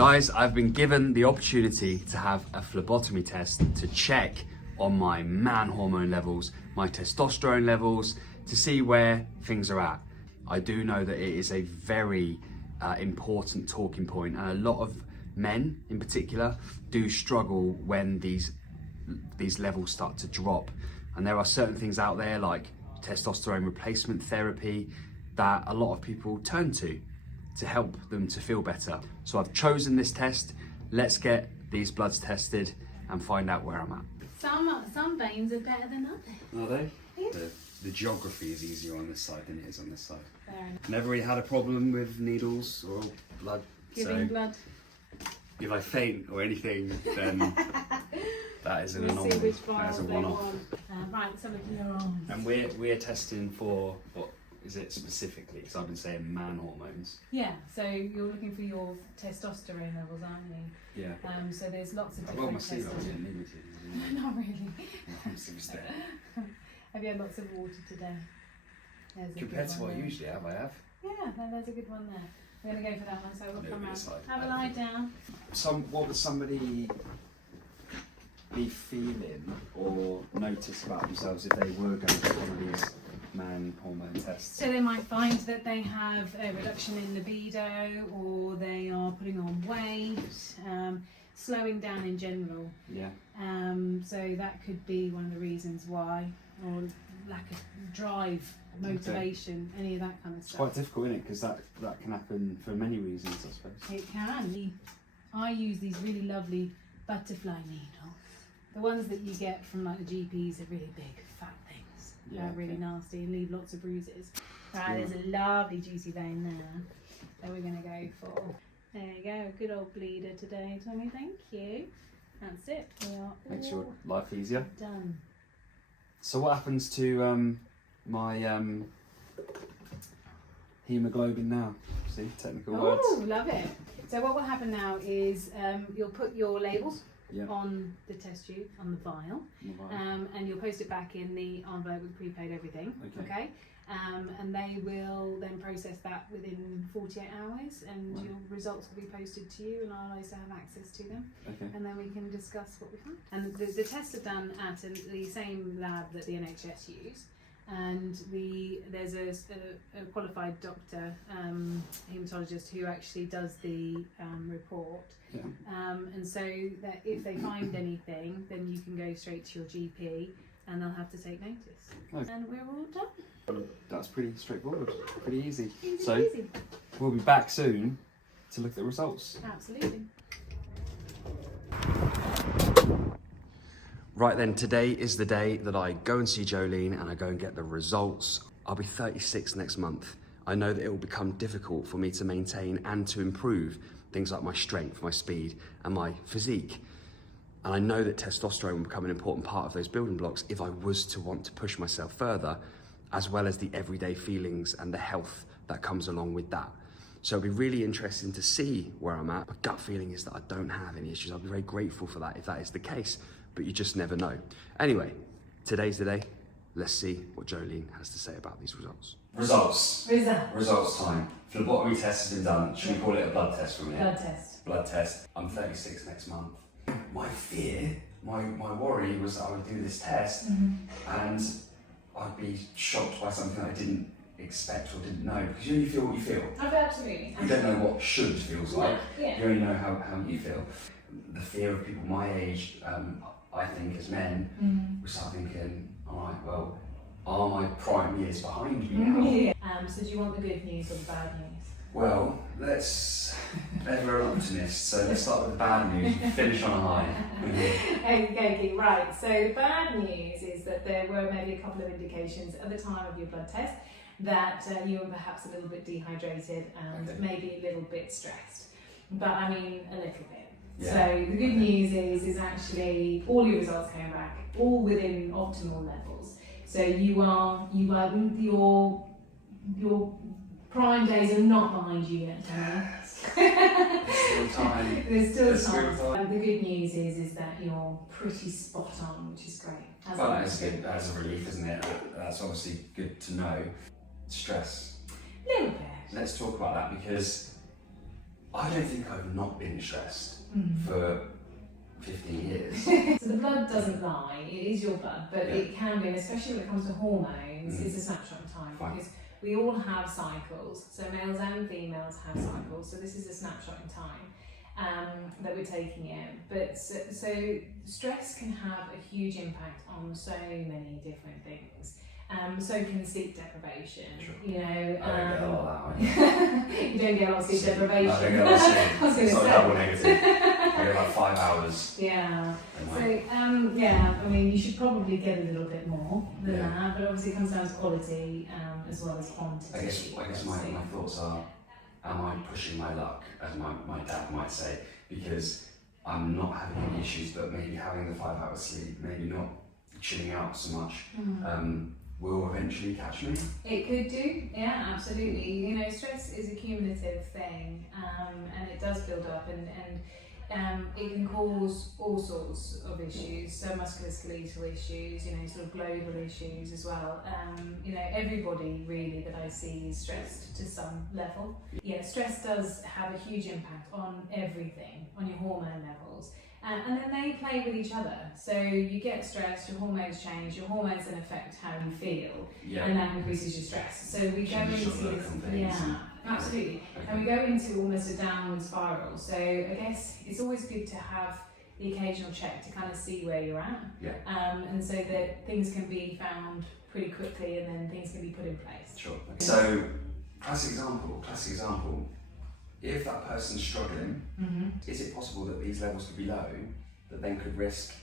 Guys, I've been given the opportunity to have a phlebotomy test to check on my man hormone levels, my testosterone levels, to see where things are at. I do know that it is a very important talking point, and a lot of men in particular do struggle when these levels start to drop. And there are certain things out there like testosterone replacement therapy that a lot of people turn to help them to feel better. So I've chosen this test. Let's get these bloods tested and find out where I'm at. Some veins are better than others. Are they? Yeah. The geography is easier on this side than it is on this side. Fair enough. Never really had a problem with needles or blood. Giving blood. If I faint or anything, then that is an We'll anomaly. see which That is a vial they one-off. want. Right, so look in your arms. And we're testing for, what is it specifically? Because I've been saying man hormones. Yeah, so you're looking for your testosterone levels, aren't you? Yeah. So there's lots of I rolled my different sleeve up, I didn't need me to. Not really. I'm so scared. Have you had lots of water today? There's a Compared good to one what I there. usually have, I have. Yeah, there's a good one there. We're going to go for that one, so we'll Maybe come this around. side. Have a lie down. What would somebody be feeling or notice about themselves if they were going to one of these man hormone tests? So they might find that they have a reduction in libido, or they are putting on weight, slowing down in general. Yeah. So that could be one of the reasons why, or lack of drive, motivation, any of that kind of It's stuff. quite difficult, isn't it? Because that can happen for many reasons, I suppose. It can. I use these really lovely butterfly needles. The ones that you get from like the GPs are really big, fat things. Yeah, They're really okay. nasty and leave lots of bruises. Right, there's a lovely juicy vein there that we're going to go for. There you go, a good old bleeder today, Tommy. Thank you. That's it. We are Makes all your life easier. done. So what happens to my hemoglobin now? See, technical words. Oh, love it. So what will happen now is you'll put your labels Yeah. on the test tube, on the vial, and you'll post it back in the envelope with prepaid everything. Okay. And they will then process that within 48 hours, and Right. your results will be posted to you, and I'll also have access to them, Okay. and then we can discuss what we find. And the tests are done at the same lab that the NHS use, and there's a qualified doctor, haematologist, who actually does the report. Yeah. And so that if they find anything, then you can go straight to your GP and they'll have to take notice. Okay. And we're all done. That's pretty straightforward, pretty easy. Easy So peasy. we'll be back soon to look at the results. Absolutely. Right then, today is the day that I go and see Jolene and I go and get the results. I'll be 36 next month. I know that it will become difficult for me to maintain and to improve things like my strength, my speed, and my physique. And I know that testosterone will become an important part of those building blocks if I was to want to push myself further, as well as the everyday feelings and the health that comes along with that. So it'll be really interesting to see where I'm at. My gut feeling is that I don't have any issues. I'll be very grateful for that if that is the case, but you just never know. Anyway, today's the day. Let's see what Jolene has to say about these results. Results time. Phlebotomy test has been done. Should we call it a blood test from here? Blood test. Blood test. I'm 36 next month. My fear, my worry was that I would do this test and I'd be shocked by something I didn't expect or didn't know. Because you only feel what you feel. Oh, absolutely. You don't know what should feels like. Yeah. You only know how you feel. The fear of people my age, I think as men, we start thinking, all right, well, are my prime years behind me now? So do you want the good news or the bad news? Well, let's ever an optimist, so let's start with the bad news and finish on a high. Okay, right. So the bad news is that there were maybe a couple of indications at the time of your blood test that you were perhaps a little bit dehydrated and maybe a little bit stressed. But I mean, a little bit. Yeah. So the good news is actually all your results came back, all within optimal levels. So you are your prime days are not behind you yet, Tony. There's still time. There's still There's time. still time. The good news is that you're pretty spot on, which is great. Well, that's good. That's a relief, isn't it? That's obviously good to know. Stress. Little bit. Let's talk about that because I don't think I've not been stressed for 15 years. So the blood doesn't lie, it is your blood, but it can be, and especially when it comes to hormones, it's a snapshot in time. Fine. Because we all have cycles, so males and females have cycles, so this is a snapshot in time that we're taking in. But so stress can have a huge impact on so many different things. So can sleep deprivation. Sure. You know, I don't get a lot of that. you don't get a lot of sleep deprivation. I don't get a lot of sleep. I was It's going not to double negative. I get about 5 hours. Yeah. a So night. I mean, you should probably get a little bit more than that, but obviously it comes down to quality as well as quantity. I guess my thoughts are, am I pushing my luck, as my dad might say, because I'm not having any issues, but maybe having the 5 hours sleep, maybe not chilling out so much, will eventually catch me. It could do, yeah, absolutely. You know, stress is a cumulative thing, and it does build up, and it can cause all sorts of issues, so musculoskeletal issues, you know, sort of global issues as well. You know, everybody really that I see is stressed to some level. Yeah, stress does have a huge impact on everything, on your hormone levels. And then they play with each other. So you get stressed, your hormones change, your hormones then affect how you feel, and that increases your stress. So we go into this, absolutely. Okay. And we go into almost a downward spiral. So I guess it's always good to have the occasional check to kind of see where you're at. And so that things can be found pretty quickly and then things can be put in place. Sure. Okay. So, classic example. If that person's struggling, is it possible that these levels could be low, that then could risk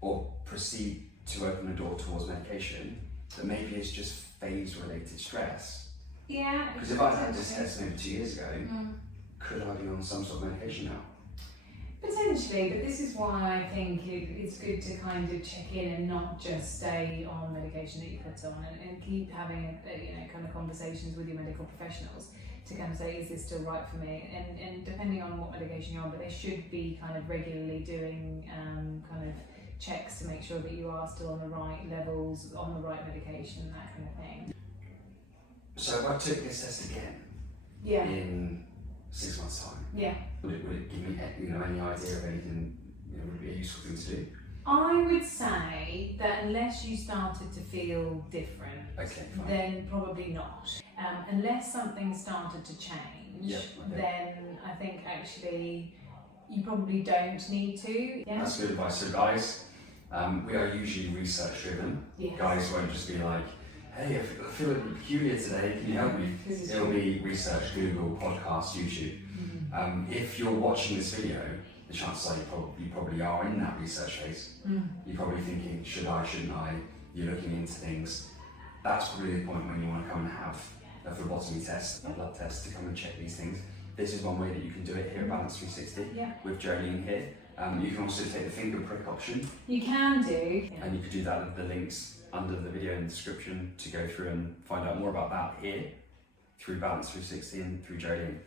or proceed to open a door towards medication, that maybe it's just phase-related stress? Yeah. Because if I had this test maybe 2 years ago, could I be on some sort of medication now? Potentially, but this is why I think it's good to kind of check in and not just stay on medication that you put on, and keep having kind of conversations with your medical professionals to kind of say, is this still right for me? And depending on what medication you're on, but they should be kind of regularly doing kind of checks to make sure that you are still on the right levels, on the right medication, that kind of thing. So if I took this test again in 6 months' time, would it give me any idea of anything, would it be a useful thing to do? I would say that unless you started to feel different, then probably not. Unless something started to change, then I think actually you probably don't need to. Yeah. That's good advice. So guys, we are usually research driven. Guys won't just be like, hey, I feel a bit peculiar today, can you help me? It'll be research, Google, podcast, YouTube. If you're watching this video, the chances are you probably are in that research phase. You're probably thinking, should I, shouldn't I? You're looking into things. That's probably the point when you want to come and have a phlebotomy test, a blood test, to come and check these things. This is one way that you can do it here at Balance 360 with Jolene here. You can also take the finger prick option. You can do. And you could do that with the links under the video in the description to go through and find out more about that here through Balance 360 and through Jolene.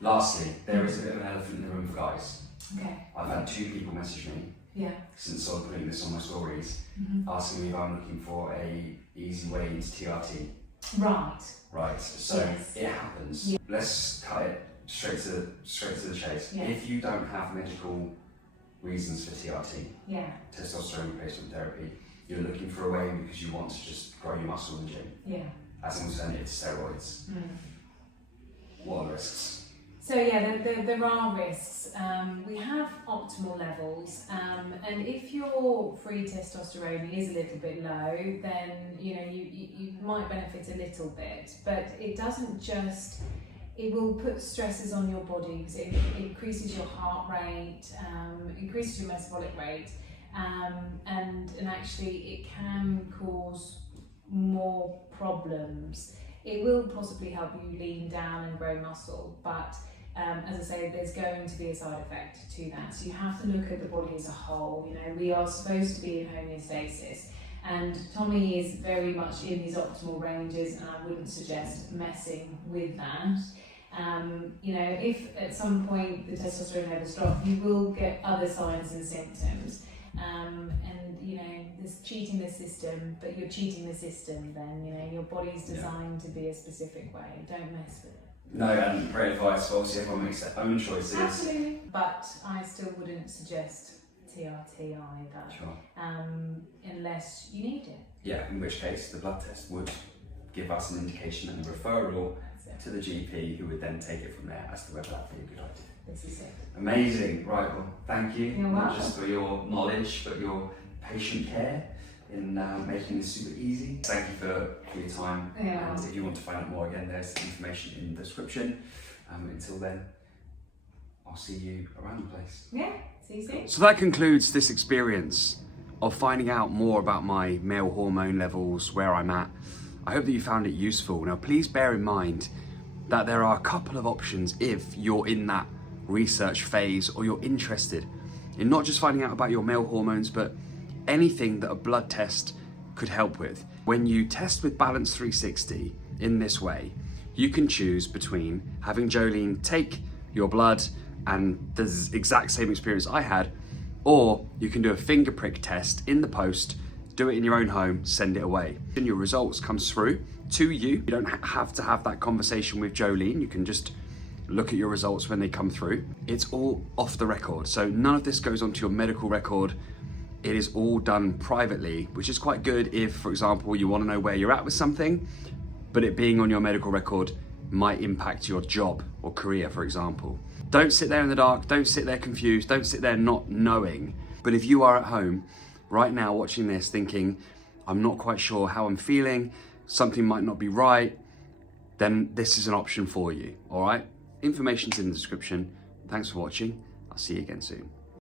Lastly, there is a bit of an elephant in the room for guys. I've had 2 people message me since sort of putting this on my stories, asking me if I'm looking for a easy way into TRT. Right. So it happens. Let's cut it straight to the chase. If you don't have medical reasons for TRT, testosterone replacement therapy, you're looking for a way because you want to just grow your muscle in the gym as an alternative to steroids. What are the risks? So there are risks. We have optimal levels, and if your free testosterone is a little bit low, then you might benefit a little bit. But it doesn't just. It will put stresses on your body because it increases your heart rate, increases your metabolic rate, and actually it can cause more problems. It will possibly help you lean down and grow muscle, but as I say, there's going to be a side effect to that. So you have to look at the body as a whole. We are supposed to be in homeostasis, and Tommy is very much in his optimal ranges, and I wouldn't suggest messing with that. If at some point the testosterone levels drop, you will get other signs and symptoms. There's cheating the system, but you're cheating the system then, your body's designed to be a specific way. Don't mess with it. No, and great advice. Obviously, everyone makes their own choices. Absolutely. But I still wouldn't suggest TRT either, Sure. Unless you need it. Yeah, in which case the blood test would give us an indication and a referral to the GP, who would then take it from there as to whether that would be a good idea. This is it. Amazing. Right, well, thank you. You're Not welcome. just for your knowledge, but your patient care in making this super easy. Thank you for your time. Yeah. And if you want to find out more, again, there's information in the description. Until then, I'll see you around the place. Yeah, see you soon. So that concludes this experience of finding out more about my male hormone levels, where I'm at. I hope that you found it useful. Now, please bear in mind that there are a couple of options if you're in that research phase or you're interested in not just finding out about your male hormones, but anything that a blood test could help with. When you test with Balance 360 in this way, you can choose between having Jolene take your blood and the exact same experience I had, or you can do a finger prick test in the post, do it in your own home, send it away. And your results comes through to you. You don't have to have that conversation with Jolene. You can just look at your results when they come through. It's all off the record. So none of this goes onto your medical record. It is all done privately, which is quite good if, for example, you want to know where you're at with something, but it being on your medical record might impact your job or career, for example. Don't sit there in the dark, don't sit there confused, don't sit there not knowing. But if you are at home right now watching this thinking, I'm not quite sure how I'm feeling, something might not be right, then this is an option for you, all right? Information's in the description. Thanks for watching. I'll see you again soon.